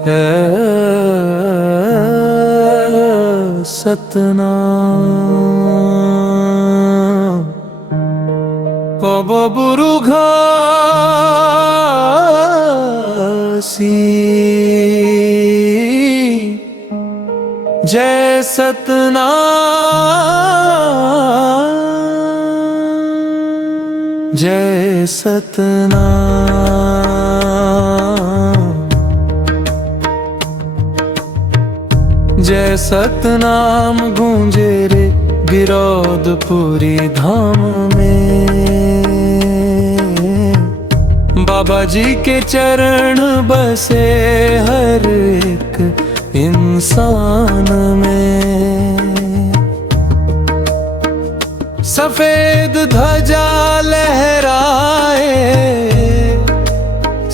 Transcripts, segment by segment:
है सतनाम। कबबुरु घासी जय सतनाम, जय सतनाम, जय सतनाम गूंजे रे गिरौदपुरी धाम में। बाबा जी के चरण बसे हर एक इंसान में। सफेद ध्वजा लहराए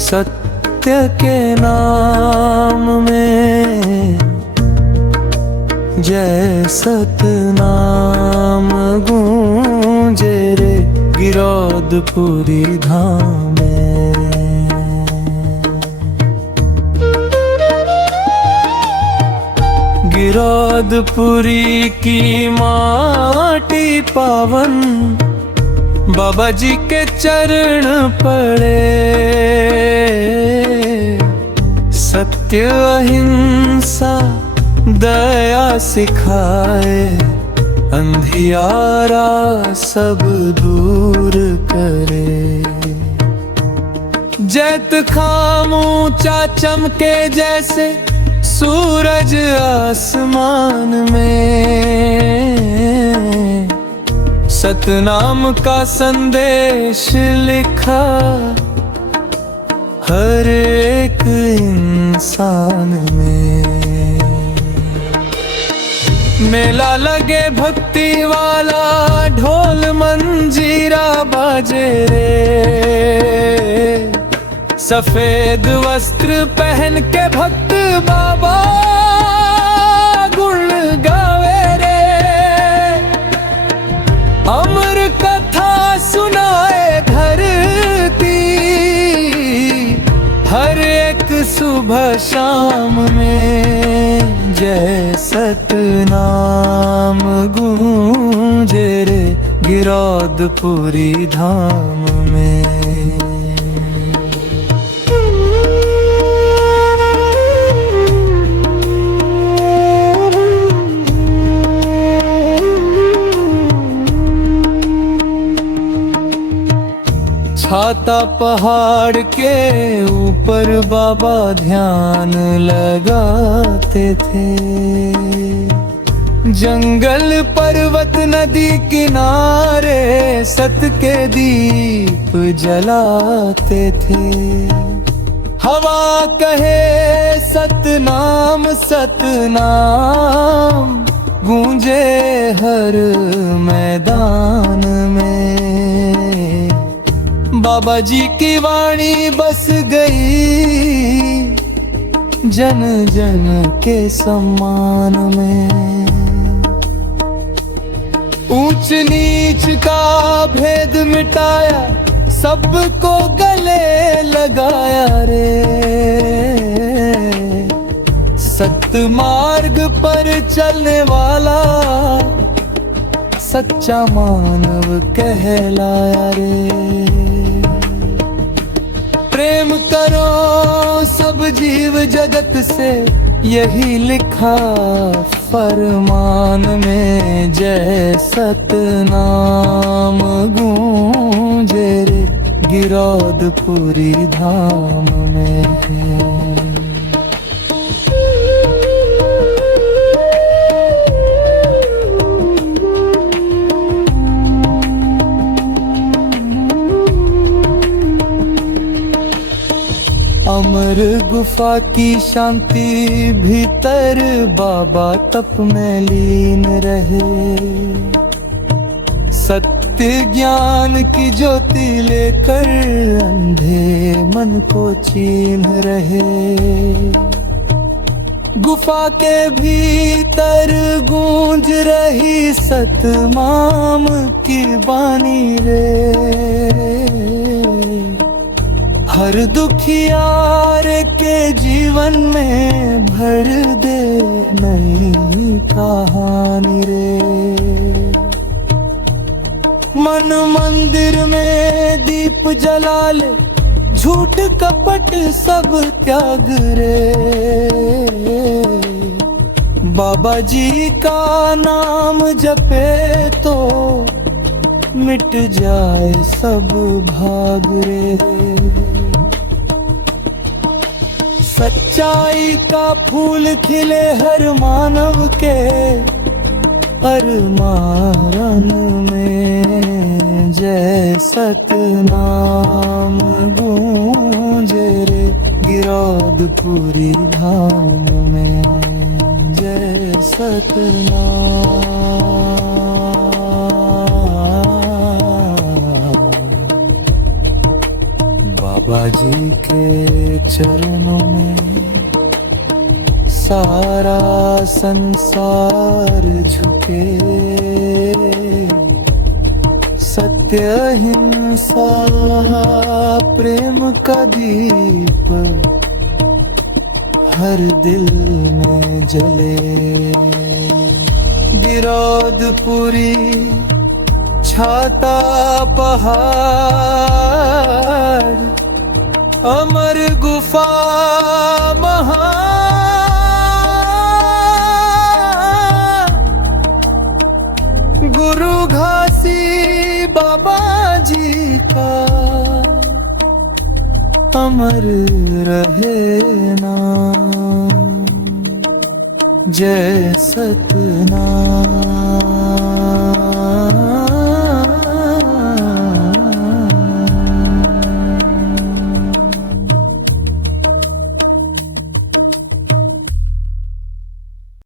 सत्य के नाम में। जय सतनाम गूंजे रे गिरौदपुरी धाम में। गिरौदपुरी की माटी पावन बाबा जी के चरण पड़े। सत्य अहिंसा दया सिखाए, अंधियारा सब दूर करे। जैत खाम ऊंचा चमके जैसे सूरज आसमान में। सतनाम का संदेश लिखा हर एक इंसान में। मेला लगे भक्ति वाला ढोल मंजीरा बाजे रे। सफेद वस्त्र पहन के भक्त बाबा गुण गावे रे। अमर कथा सुनाए धरती हर एक सुबह शाम में। जय सतनाम गूंजे रे गिरौदपुरी धाम में। छाता पहाड़ के ऊपर बाबा ध्यान लगाते थे। जंगल पर्वत नदी किनारे सत के दीप जलाते थे। हवा कहे सतनाम सतनाम गूंजे हर मैदान में। बाबा जी की वाणी बस गई जन जन के सम्मान में। ऊंच नीच का भेद मिटाया, सबको गले लगाया रे। सत्य मार्ग पर चलने वाला सच्चा मानव कहलाया रे। प्रेम करो सब जीव जगत से, यही लिखा फरमान में। जय सतनाम गूंजे रे गिरौदपुरी धाम में। अमर गुफा की शांति भीतर बाबा तप में लीन रहे। सत्य ज्ञान की ज्योति लेकर अंधे मन को चीन्ह रहे। गुफा के भीतर गूंज रही सतनाम की बानी रे। हर दुखियार के जीवन में भर दे नई कहानी रे। मन मंदिर में दीप जला ले, झूठ कपट सब त्याग रे। बाबा जी का नाम जपे तो मिट जाए सब भाग रे। सच्चाई का फूल खिले हर मानव के अरमान में। जय सतनाम गूंजे रे गिरौदपुरी धाम में। जय सतनाम। बाबा जी के चरणों में सारा संसार झुके। सत्य अहिंसा प्रेम का दीप हर दिल में जले। गिरौदपुरी छाता पहाड़, अमर गुफा महा। गुरु घासी बाबा जी का अमर रहे नाम। जय सतनाम।